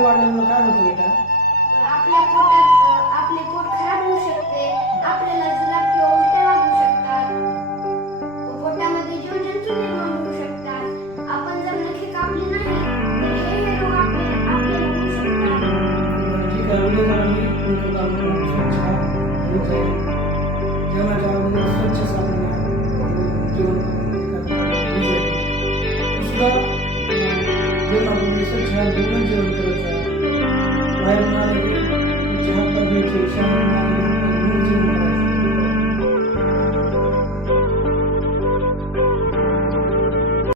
मोठं वाढल्यामुळे काय होतं बेटा? आपल्या पोटात आपले पोट खराब होऊ शकते. आपल्याला जुलाब किंवा उलट्या लागू शकतात. पोटामध्ये जीवजंतू निर्माण होऊ शकतात. आपण जर नखे कापली नाही तर हे जेवण आपण स्वच्छ हात धुवून जेवण करायचं बाहेर आले की स्वच्छ हात पाय धुवायचे शाळेत आले की हात पाय धुवून जेवण करायचं